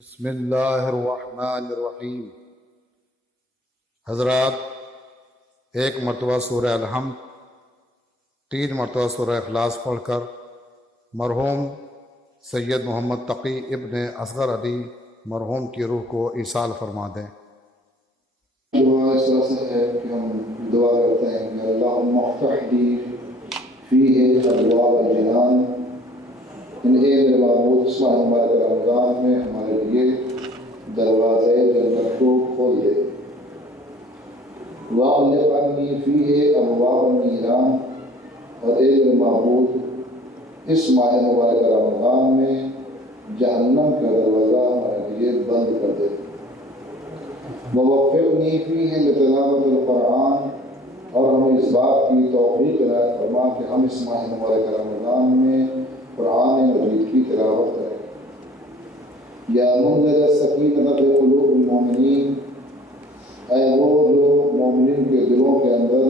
بسم اللہ الرحمن الرحیم۔ حضرات، ایک مرتبہ سورہ الحمد، 3 مرتبہ سورہ اخلاص پڑھ کر مرحوم سید محمد تقی ابن اصغر علی مرحوم کی روح کو ایصال فرما دیں۔ دعا اس طرح سے ہے کہ ہم دعا کرتے ہیں کہ اللہم افتح لی فیہ ابواب الجنان، اے میرے معبود اس ماہ مبارک رمضان میں ہمارے لیے دروازے جنت کو کھول دے۔ واغلق عنی فیہ ابواب النیران، اور اے میرے معبود اس ماہ مبارک رمضان میں جہنم کا دروازہ ہمارے لیے بند کر دے۔ ووفقنی فیہ لتلاوت القرآن، اور ہمیں اس بات کی توفیق عنایت فرما کہ ہم اس ماہ مبارک رمضان میں قرآن مجید کی تلاوت کریں۔ یا منزل السکینۃ فی قلوب المؤمنین، اے وہ جو مومنین کے دلوں کے اندر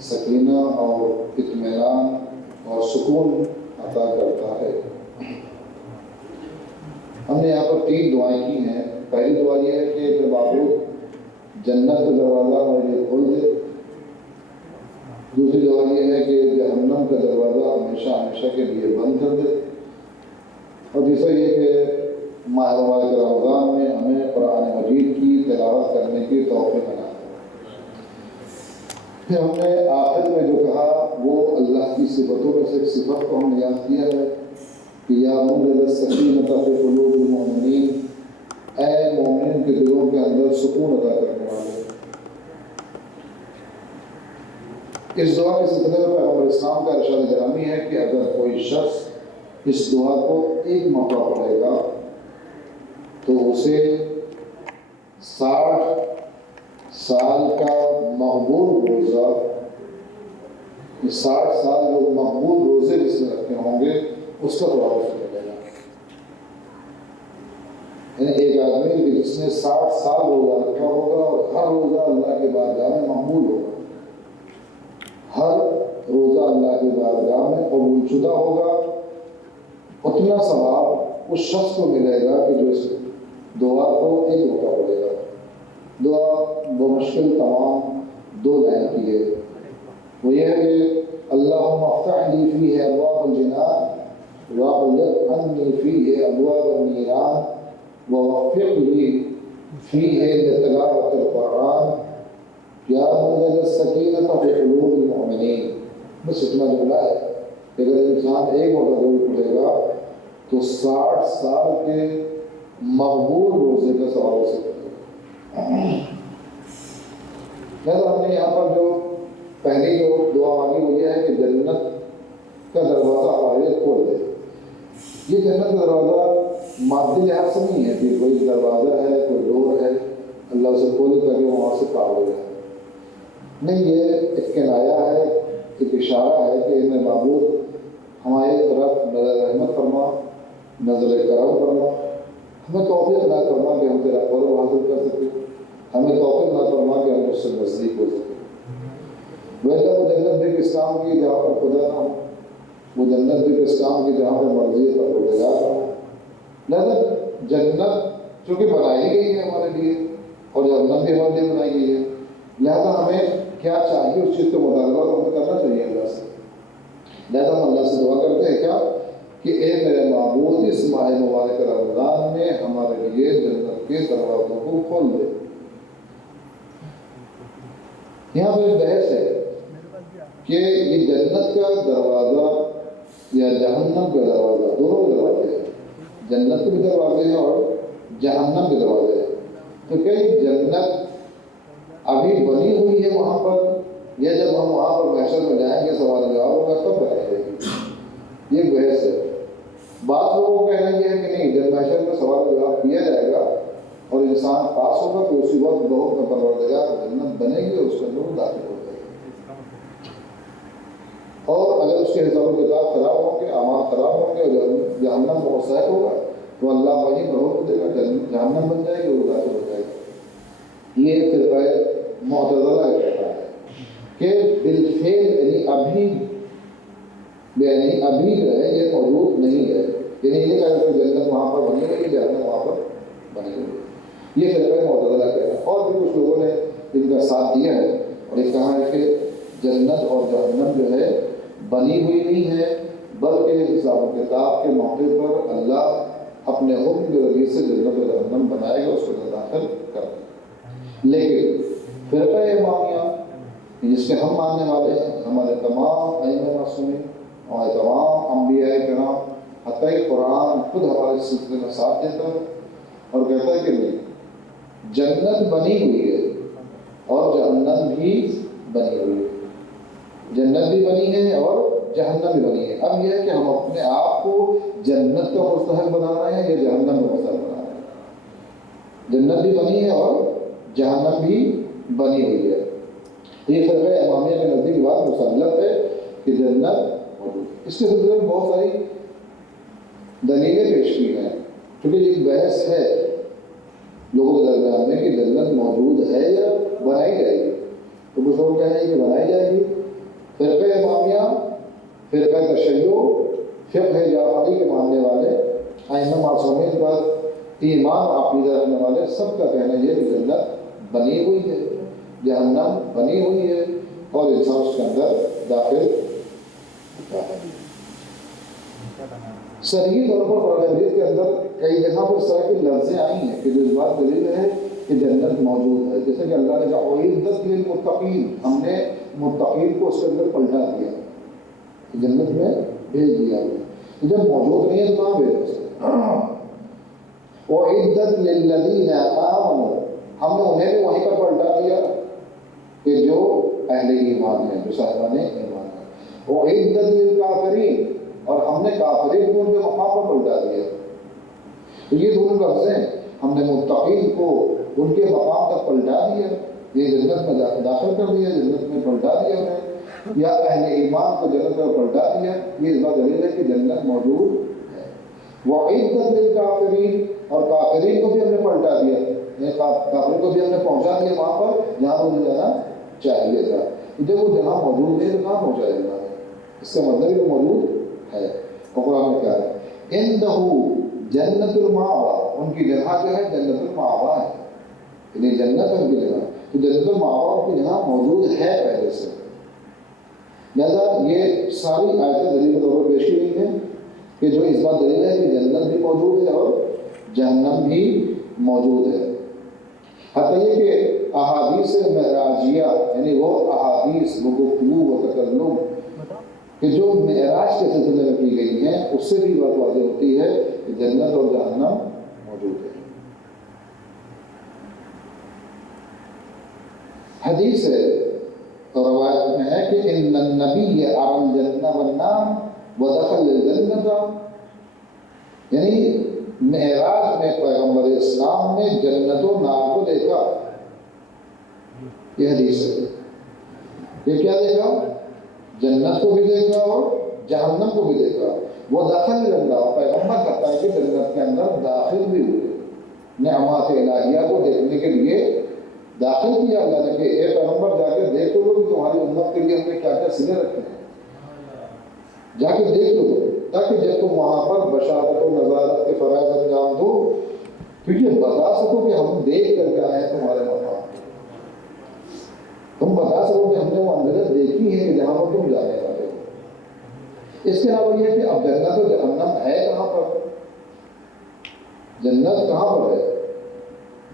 سکینہ اور اطمینان اور سکون عطا کرتا ہے۔ ہم نے یہاں پر 3 دعائیں کی ہیں۔ پہلی دعا یہ ہے کہ میرے معبود جنت کا دروازہ ہمارے لیے کھول دے۔ دوسری دعا یہ ہے کہ جہنم کا دروازہ ہمیشہ ہمیشہ کے لیے بند کر دے۔ اور تیسرا یہ کہ ماہ مبارک رمضان میں ہمیں قرآن مجید کی تلاوت کرنے کی توفیق عطا کرے۔ پھر ہم نے آخر میں جو کہا وہ اللہ کی صفتوں میں سے ایک صفت کو ہم نے یاد کیا ہے کہ یا منزل السکینۃ فی قلوب المؤمنین، اے مومن کے دلوں کے اندر سکون عطا کرنے والے۔ اس دعا کے سلسلے میں پیغمبر اسلام کا ارشاد گرامی ہے کہ اگر کوئی شخص اس دعا کو ایک مرتبہ پڑھے گا تو اسے 60 سال کا مقبول روزہ، 60 سال جو مقبول روزے جس نے رکھے ہوں گے اس کا ثواب اسے ملے گا۔ یعنی ایک آدمی جس نے 60 سال روزہ رکھا ہوگا اور ہر روزہ اللہ کے بارگاہ میں مقبول ہوگا، ہر روزہ اللہ کے بارگاہ میں قبول شدہ ہوگا، اتنا ثواب اس شخص کو ملے گا کہ جو اس دعا کو ایک مرتبہ پڑھے گا۔ دعا بمشکل تمام 2 لائن کی ہے۔ وہ یہ ہے کہ اللہم افتح لی فیہ ابواب الجنان واغلق عنی فیہ ابواب النیران ووفق لی فیہ لتلاوت القرآن یا منزل السکینۃ فی قلوب المؤمنین۔ بس اتنا جملہ ہے کہ اگر انسان ایک مرتبہ پڑھے گا تو 60 سال کے مقبول روزے کا ثواب اسے ملے گا۔ لہٰذا ہم نے یہاں پر جو پہلی جو دعا مانگی وہ یہ ہے کہ جنت کا دروازہ ہمارے لیے کھول دے۔ یہ جنت کا دروازہ مادی لحاظ سے نہیں ہے کہ کوئی دروازہ ہے، کوئی ڈور ہے، اللہ اسے کھولے تاکہ وہ وہاں سے پار ہو جائے۔ نہیں، یہ ایک کنایا ہے، ایک اشارہ ہے کہ اے معبود ہماری طرف نظر رحمت فرما، نظر کرم فرما، ہمیں توفیق عطا فرما کہ ہم تیرا قرب حاصل کر سکیں، ہمیں توفیق عطا فرما کہ ہم اس سے نزدیک ہو سکیں۔ ویسے وہ جنت بھی اسلام کی جہاں پر خدا نہ ہو، وہ جنت بھی اسلام کی جہاں پر مرضی پر روزگار نہ ہو۔ لہٰذا جنت چونکہ بنائی گئی ہے ہمارے لیے اور جہنم بھی ہمارے لیے بنائی گئی ہے، لہٰذا ہمیں کیا چاہیے اس چیز کا مطالبہ تو ہمیں کرنا چاہیے اللہ سے۔ لہٰذا ہم اللہ سے دعا کرتے ہیں کیا کہ اے میرے معبود اس ماہ مبارک رمضان میں ہمارے لیے جنت کے دروازوں کو کھول دے۔ یہاں پر بحث ہے کہ یہ جنت کا دروازہ یا جہنم کا دروازہ، دونوں دروازے ہیں، جنت کے بھی دروازے ہیں اور جہنم کے دروازے ہیں۔ تو کیا یہ جنت ابھی بنی ہوئی ہے وہاں پر، یا جب ہم وہاں پر محشر میں جائیں گے سوال جواب ہوگا تب بنائی جائے گی؟ یہ بحث ہے۔ بعض لوگوں کو کہنا یہ ہے کہ نہیں، جب محشر میں سوال جواب کیا جائے گا اور انسان پاس ہوگا تو اسی وقت بہت کا پروردگار جنت بنے گی اور اس کے اندر داخل ہو جائے گی۔ اور اگر اس کے حساب و کتاب خراب ہوں گے، اعمال خراب ہوں گے اور جہنم مستحق ہوگا تو اللہ وہی بہت دے گا، جہنم بن جائے گی، وہ داخل ہو جائے گا۔ یہ فرقہ معتزلہ کہتا ہے کہ بالفعل یعنی ابھی جو ہے یہ موجود نہیں ہے، یعنی یہ کہا کہ جنت وہاں پر بنی ہوئی، جہنم وہاں پر یہ فرقہ معتزلہ کہنا ہے۔ اور بھی کچھ لوگوں نے ان کا ساتھ دیا ہے اور یہ کہا ہے کہ جنت اور جہنم جو ہے بنی ہوئی نہیں ہے، بلکہ حساب و کتاب کے موقع پر اللہ اپنے حکم کے ذریعے سے جنت و جہنم بنائے گا، اس کو داخل کر دے گا۔ لیکن فرقہ امامیہ جس کے ہم ماننے والے ہیں، ہمارے تمام ائمہ معصومین، ہمارے تمام انبیاء کرام، حتیٰ کہ قرآن خود ہمارے سلسلے میں ساتھ دیتا ہے اور کہتا ہے کہ نہیں، جنت بنی ہوئی ہے اور جہنم بھی بنی ہوئی ہے، جنت بھی بنی ہے اور جہنم بھی بنی ہے۔ اب یہ ہے کہ ہم اپنے آپ کو جنت کا مستحق بنا رہے ہیں یا جہنم کا مستحق بنا رہے ہیں۔ جنت بھی بنی ہے اور جہنم بھی بنی ہوئی ہے۔ یہ فرقہ امامیہ کے نزدیک بات مسلط ہے کہ جنت موجود ہے۔ اس کے سلسلے میں بہت ساری دلیلیں پیش کی ہیں، کیونکہ ایک بحث ہے لوگوں کے درمیان میں کہ جنت موجود ہے یا بنائی جائے گی، تو کچھ لوگ کہہ رہے ہیں کہ بنائی جائے گی۔ فرقہ امامیہ، فرقہ تشیع، فقہ جعفری کے ماننے والے، ائمہ معصومین پر ایمان اور عقیدہ رکھنے والے، سب کا کہنا یہ ہے کہ جنت بنی ہوئی ہے، جہنم بنی ہوئی ہے اور انسان اس کے اندر داخل ہوتا ہے۔ صریح طور پر قرآن مجید کے اندر کئی جگہ پر اس طرح کی لفظیں آئی ہیں کہ جو اس بات دلیل ہے کہ جنت موجود ہے، جیسے کہ اللہ نے کہا اعدت للمتقین، ہم نے متقین کو اس کے اندر پلٹا دیا، جنت میں بھیج دیا۔ جب موجود نہیں ہے تو کہاں بھیج سکتے؟ اعدت للذین آمنوا، ہم نے انہیں بھی وہیں پر پلٹا دیا کہ جو اہل ایمان ہیں، جو صاحبان ایمان ہیں۔ اعدت للکافرین، اور ہم نے کافرین کو ان کے مقام پر پلٹا دیا۔ تو یہ دونوں لفظیں ہم نے متقین کو ان کے مقام تک پلٹا دیا، یہ جنت میں داخل کر دیا، جنت میں پلٹا دیا انہیں، یا اہل ایمان کو جنت میں پلٹا دیا۔ یہ اس بات دلیل ہے کہ جنت موجود ہے۔ وعدت للکافرین، اور کافرین کو بھی ہم نے پلٹا دیا، کافرین کو بھی ہم نے پہنچا دیا وہاں پر جہاں انہیں جانا چاہیے تھا۔ جب وہ جہاں موجود نہیں تو کہاں پہنچا جاتا ہے؟ اس کا مطلب ہے کہ موجود ہے۔ اور قرآن میں کیا ہے؟ عندہ جنت المأویٰ، ان کی جگہ جو ہے جنت المأویٰ ہے، یعنی جنت ہے ان کی جگہ، تو جنت المأویٰ ان کی جگہ موجود ہے پہلے سے۔ لہذا یہ ساری آیتیں دلیل کے طور پر پیش کی گئی ہیں کہ جو اس بات دلیل ہے کہ جنت بھی موجود ہے اور جہنم بھی موجود ہے۔ حتیٰ یہ کہ احادیث معراجیہ، یعنی وہ احادیث، وہ گفتگو و تکلم کہ جو معراج کے سلسلے میں کی گئی ہیں، اس سے بھی بات واضح ہوتی ہے کہ جنت اور جہنم موجود ہے۔ حدیث ہے اور روایت میں ہے کہ ان النبی ارى الجنہ والنار ودخل الجنۃ، یعنی معراج میں پیغمبر اسلام نے جنت و نار کو دیکھا۔ یہ حدیث ہے، یہ کیا دیکھا؟ جنت کو بھی دیکھا اور جہنم کو بھی دیکھا۔ وہ داخل الجنہ، پیغمبر کہتا ہے کہ جنت کے اندر داخل بھی ہوئے، نعمات الہیہ کو دیکھنے کے لیے داخل کیا اللہ نے کہ اے پیغمبر جا کے دیکھ لو کہ تمہاری امت کے لیے ہم نے کیا کیا سلے رکھے ہیں، جا کے دیکھ لو، تاکہ جب تم وہاں پر بشارت و نظارت کے فرائض انجام دو تو یہ بتا سکو کہ ہم دیکھ کر کے آئے ہیں تمہارے مقام، تم بتا سکو کہ ہم نے وہ اندرت دیکھی ہے کہ جہاں پر تم جانے والے ہو۔ اس کے علاوہ یہ کہ اب جنت و جہنم ہے کہاں پر؟ جنت کہاں پر ہے؟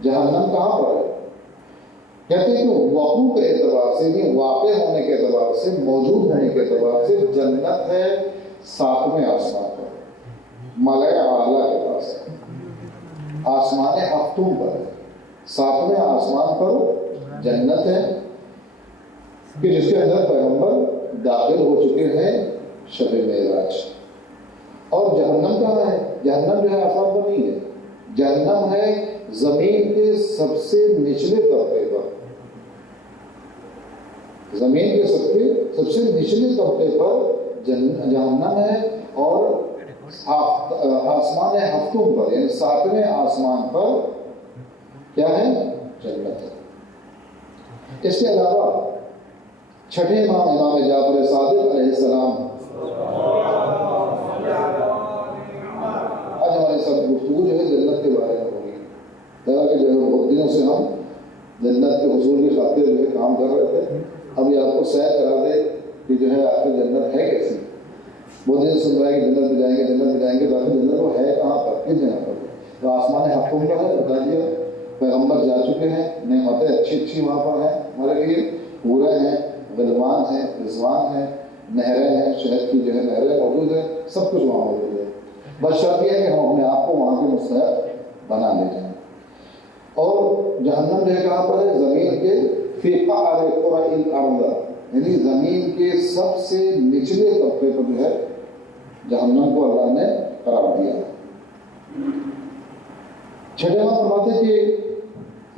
جہنم کہاں پر ہے؟ کہتے ہیں کہ وقوع کے اعتبار سے، نہیں واقع ہونے کے اعتبار سے، موجود ہونے کے اعتبار سے جنت ہے 7ویں آسمان پر، ملائے اعلیٰ کے پاس ہے، آسمان ہفتوں پر ہے، 7ویں آسمان پر جنت ہے کہ جس کے اندر پیغمبر داخل ہو چکے ہیں شب معراج۔ اور جہنم کہاں ہے؟ جہنم جو ہے آسمان پر نہیں ہے، جہنم ہے زمین کے سب سے نچلے طبقے پر، زمین کے سب سے نچلے طبقے پر جہنم ہے، اور آسمان ہفتوں پر یعنی 7ویں آسمان پر کیا ہے؟ جنت ہے۔ اس کے علاوہ 6ٹھے امام، امام جعفر صادق علیہ السلام، آج ہماری سب گفتگو جو ہے جنت کے بارے میں ہوگی، لگا کہ جو ہے بہت دنوں سے ہم جنت کے حصول کی خاطر جو ہے کام کر رہے تھے، اب یہ آپ کو سیر کرا دے کہ جو ہے آپ کی جنت ہے کیسی. بہت دن سن رہا ہے کہ جنت میں جائیں گے، جنت میں جائیں گے، تو جنت وہ ہے کہاں پر، کس جگہ پر؟ تو آسمان حقوم کا ہے، بتا دیا. پیغمبر جا چکے ہیں، نعمتیں اچھی اچھی وہاں پر ہیں ہمارے لیے، پورے ہیں، غلمان ہیں، رضوان ہیں، نہریں ہیں، شہد کی جو ہے نہریں موجود ہیں، سب کچھ وہاں موجود ہے. بس شرط یہ ہے کہ ہم اپنے آپ کو وہاں کے مستحق بنا لے جائیں. اور جہنم جو ہے کہاں پر ہے؟ زمین کے فی قعر قرع الارض، یعنی زمین کے سب سے نچلے طبقے پر جو ہے جہنم کو اللہ نے قرار دیا. چھٹے ماہ فرماتے کہ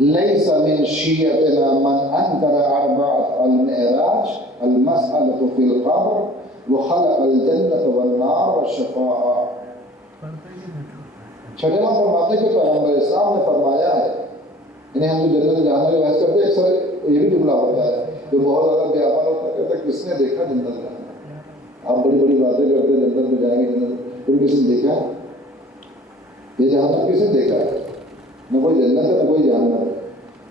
لیس من شیعتنا من انکر اربعۃ المعراج المسألۃ فی القبر وخلق الجنۃ والنار والشفاعہ. چھٹے ماہ فرماتے کہ پیغمبر اسلام نے فرمایا ہے، یعنی ہم جو جنت جانے میں بحث کرتے ہیں اکثر یہ بھی جملہ ہوتا ہے جو بہت زیادہ بے عمل ہوتا ہے، کہتا ہے کس نے دیکھا جنت جانا؟ آپ بڑی بڑی باتیں کرتے ہیں جنت میں جائیں گے، جنت کوئی کسی نے دیکھا؟ یہ جہنم کسی نے دیکھا ہے؟ نہ کوئی جنت ہے نہ کوئی جہنم ہے.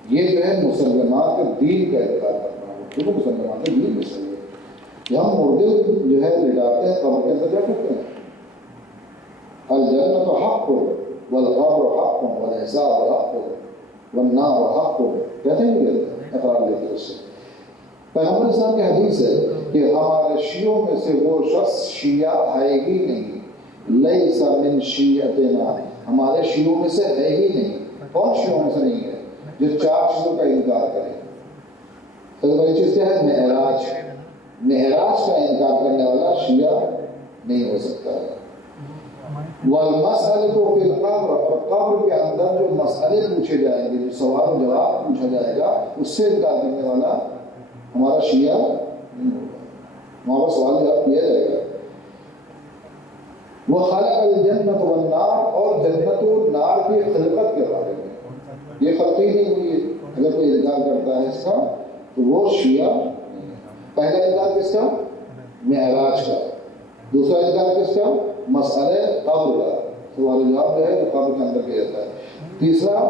یہ جو ہے مسلمات کے دین کا انکار کرنا ہے. کیونکہ مسلمات کے دین میں صحیح ہے. ہم مردے جو ہے لٹاتے ہیں قبر کے اندر کیا کرتے ہیں؟ الجنت حق والقبر حق والحساب حق والنار حق کہتے ہیں کہ اقرار لے کے اس سے. پیغمبر اسلام کی حدیث ہے کہ ہمارے شیعوں میں سے وہ شخص شیعہ ہے ہی نہیں. لیس من شیعتنا، ہمارے شیعوں میں سے ہے ہی نہیں. کون شیعوں میں سے نہیں ہے؟ جو چار چیزوں کا انکار کرے. سب سے بڑی چیز کیا ہے؟ معراج. معراج کا انکار کرنے والا شیعہ نہیں ہو سکتا ہے. والمسألۃ فی القبر، اور قبر کے اندر جو مسئلے پوچھے جائیں گے، جو سوال و جواب پوچھا جائے گا، اس سے انکار کرنے والا ہمارا شیعہ نہیں ہوگا. وہاں پر سوال جواب کیا جائے گا. وہ خلق الجنت والنار، اور جنت و نار کی خلقت کے بارے میں یہ خلق ہی نہیں ہوئی ہے. اگر کوئی انکار کرتا ہے اس کا تو وہ شیعہ نہیں ہے. پہلا انکار کس کا؟ معراج کا. دوسرا انکار کس کا؟ مسئلہ قبر کا، سوال جواب جو ہے جو قبر کے اندر کیا جاتا ہے. تیسرا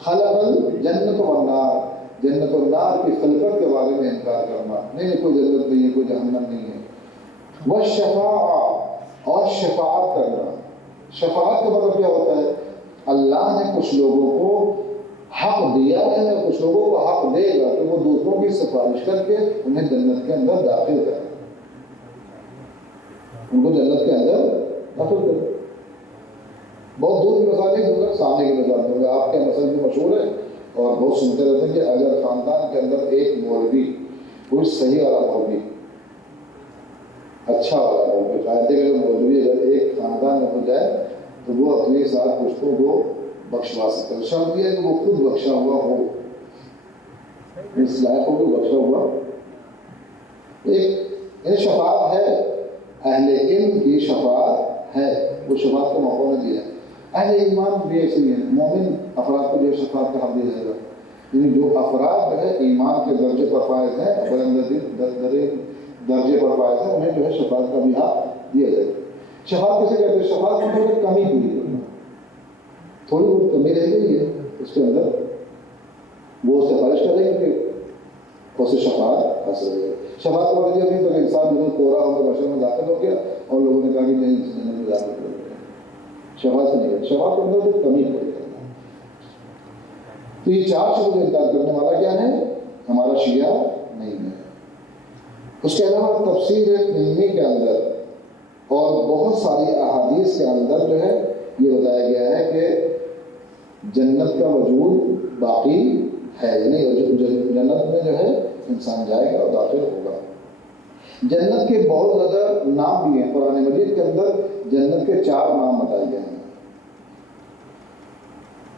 خلق الجنت والنار، جنت والنار کی خلقت کے بارے میں انکار کرنا، نہیں کوئی جنت نہیں ہے، کوئی جہنم نہیں ہے. والشفاعہ، اور شفاعت کرنا. شفاعت کا مطلب کیا ہوتا ہے؟ اللہ نے کچھ لوگوں کو حق دیا ہے اور کچھ لوگوں کو حق دے گا کہ وہ دوسروں کی سفارش کر کے انہیں جنت کے اندر داخل کرے، ان کو جنت کے اندر داخل کرے. بہت دور کی مثال نہیں دوں گا، سامنے کی مثال دوں گا. آپ کے مسئلے بھی مشہور ہے اور بہت سنتے رہتے ہیں کہ اگر خاندان کے اندر ایک مولوی، کوئی صحیح والا مولوی، اچھا والا مولوی، قاعدے کا جو مولوی اگر ایک خاندان میں ہو جائے تو وہ اپنے ساتھ پشتوں کو بخشوا سکتا ہے. شرط یہ ہے کہ وہ خود بخشا ہوا ہو، اس لائق ہو کہ بخشا ہوا. ایک شفاعت ہے، اہل علم کی شفاعت ہے، وہ شفاعت کا موقع نہ دیا. اہل ایمان بھی ایسے ہی ہیں، مومن افراد کو جو شفاعت کا حق دیا جائے گا. یعنی جو افراد جو ہے ایمان کے درجے پر فائز ہیں، درجے پر فائز ہیں، انہیں جو ہے شفاعت کا بھی حق دیا جائے گا. شفاعت کیسے کہتے ہیں؟ شفاعت مطلب کمی پوری کرنا. تھوڑی بہت کمی رہ گئی ہے اس کے اندر، وہ سفارش کریں گے کہ اسے شفاعت حاصل ہو جائے. شفاعت کا مطلب نہیں تو انسان بالکل کوڑا ہو کر بشر میں داخل ہو گیا اور لوگوں نے کہا کہ نہیں جنت میں داخل کر دیا. شفاعت سے نہیں ہے. شفاعت کا مطلب تو کمی پوری کرنا. تو یہ چار چیزوں کا انکار کرنے والا کیا ہے؟ ہمارا شیعہ نہیں ہے. اس کے علاوہ تفسیر علمی کے اندر اور بہت ساری احادیث کے اندر جو ہے یہ بتایا گیا ہے کہ جنت کا وجود باقی ہے، یعنی جنت میں جو ہے انسان جائے گا اور داخل ہوگا. جنت کے بہت زیادہ نام بھی ہیں. قرآن مجید کے اندر جنت کے 4 نام بتائے گئے ہیں.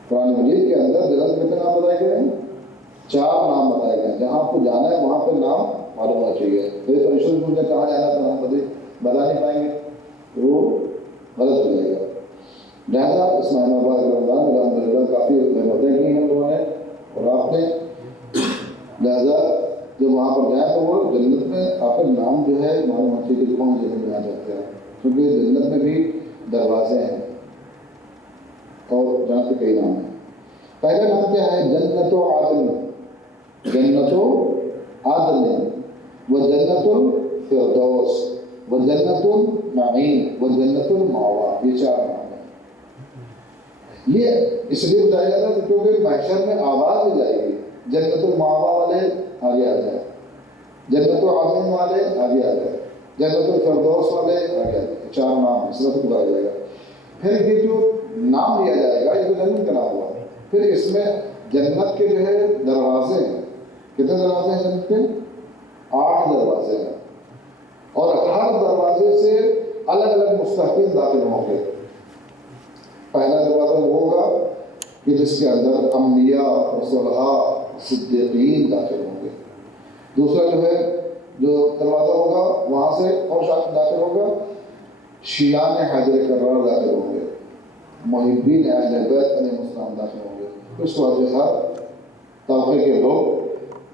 قرآن مجید کے اندر جنت کے کتنے نام بتائے گئے ہیں؟ 4 نام بتائے گئے ہیں. جہاں آپ کو جانا ہے وہاں پہ نام معلوم ہونا چاہیے. کوئی فرشتوں سے پوچھنا کہاں جانا تو ہم بتا نہیں پائیں گے، وہ غلط ہو جائے گا. لہٰذا اس ماہ مبارک رمضان میں الحمدللہ کافی رحمتیں کی ہیں لوگوں نے اور آپ نے. لہٰذا جب وہاں پر جائیں تو وہ جنت میں آپ کا نام جو ہے معلوم ہونا چاہیے کہ کون جنت میں آ جاتے ہیں، کیونکہ جنت میں بھی دروازے ہیں اور جہاں سے کئی نام ہیں. پہلا نام کیا ہے؟ جنت و عدن، جنت و عدن، و جنت الفردوس، و جنت النعیم، و جنت المأوا، یہ 4 نام ہیں۔ یہ اس لیے بتایا جا رہا ہے کیونکہ محشر میں آواز دی جائے گی، جنت المأوا والے آگے آ جائیں، جنت العدن والے آگے آ جائیں، جنت الفردوس والے آگے آ جائیں، 4 نام اس طرح بتایا جائے گا۔ پھر یہ جو نام لیا جائے گا یہ تو جنت کا نام ہوا، پھر اس میں جنت کے جو ہے دروازے ہیں، کتنے دروازے ہیں جنت کے؟ 8 دروازے ہیں، اور ہر دروازے سے الگ الگ مستحقین داخل ہوں گے۔ پہلا دروازہ وہ ہوگا کہ جس کے اندر انبیاء اور صلحاء صدیقین داخل ہوں گے۔ دوسرا جو ہے جو دروازہ ہوگا وہاں سے اور شاید داخل ہوگا شیعان حیدر کرار داخل ہوں گے، محبین اہل بیت علیہ السلام داخل ہوں گے۔ اس کے بعد جو ہر طبقے کے لوگ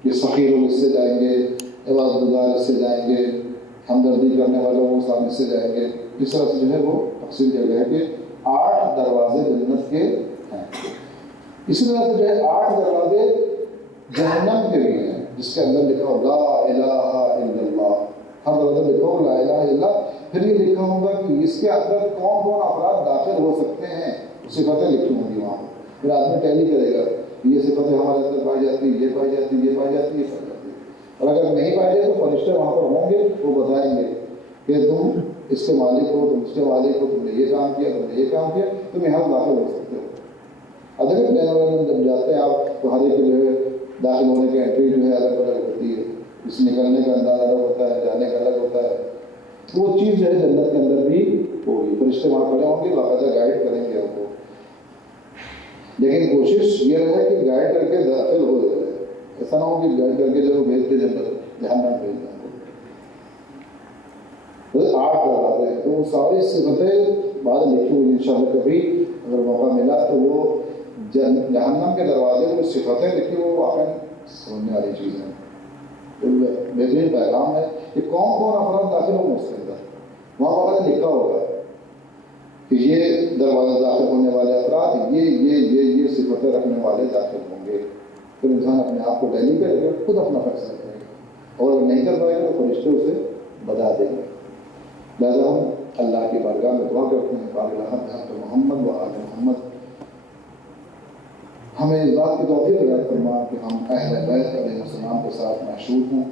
کہ فقیر اس سے جائیں گے، عبادت گزار اس سے جائیں گے، ہمدردی کرنے والوں وہ ساتھ اس سے جائیں گے، اس طرح سے جو ہے وہ تقسیم کیا گیا ہے کہ 8 دروازے جنت کے ہیں۔ اسی طرح سے جو ہے 8 دروازے جہنم کے بھی ہیں، جس کے اندر لکھا ہو لا الہ الا اللہ، ہر دروازے لکھا ہو لا الہ الا اللہ، پھر یہ لکھا ہوگا کہ اس کے اندر کون کون افراد داخل ہو سکتے ہیں، صفتیں لکھی ہوں گی وہاں پر۔ پھر آدمی ٹیلی کرے گا یہ صفتیں ہمارے اندر پائی جاتی ہے، یہ پائی جاتی ہے، یہ پائی جاتی ہے، یہ پائی جاتی ہے، اور اگر نہیں پائی جائے تو فرشتے وہاں پر ہوں گے، وہ بتائیں گے کہ تم اس کے مالک ہو، تم اس کے مالک ہو، تم نے یہ کام کیا، تم نے یہ کام کیا، تم یہاں داخل ہو سکتے ہو۔ ادھر پلین والے جب جاتے ہیں آپ تو ہر ایک جو ہے داخل ہونے کی انٹری جو ہے الگ الگ ہوتی ہے، اس نکلنے کا انداز الگ ہوتا ہے، جانے کا الگ ہوتا ہے، وہ چیز جو ہے جنت کے اندر بھی ہوگی، فرشتے وہاں کھڑے ہوں گے، باقاعدہ گائیڈ کریں گے آپ کو، لیکن کوشش یہ رہے کہ گائیڈ کر کے داخل ہو جائے، ایسا نہ ہو کہ گائیڈ کر کے جو بھیجتے جہنم بھیج دیں۔ 8 دروازے ہیں، تو وہ ساری صفتیں بعد لکھی ہوئی انشاءاللہ، کبھی اگر موقع ملا تو وہ جہنم کے دروازے میں صفتیں لکھی وہ واقعی سمجھنے والی چیز ہے۔ بہترین پیغام ہے کہ کون کون افراد داخل ہوں گے اس کے اندر، وہاں وغیرہ لکھا ہوگا کہ یہ دروازہ داخل ہونے والے افراد یہ صفتیں رکھنے والے داخل ہوں گے۔ پھر انسان اپنے آپ کو ٹیلی کرے گا، خود اپنا فیصلہ کرے گا، اور اگر نہیں کر پائے گا تو فرشتے اسے بتا دیں گے۔ لہٰذا ہم اللہ کی بارگاہ میں دعا کرتے ہیں بارگاہ بحق محمد و آل محمد، ہمیں اس بات کی توفیق عطا فرما کہ ہم اہل بیت علیہ السلام کے ساتھ محشور ہوں،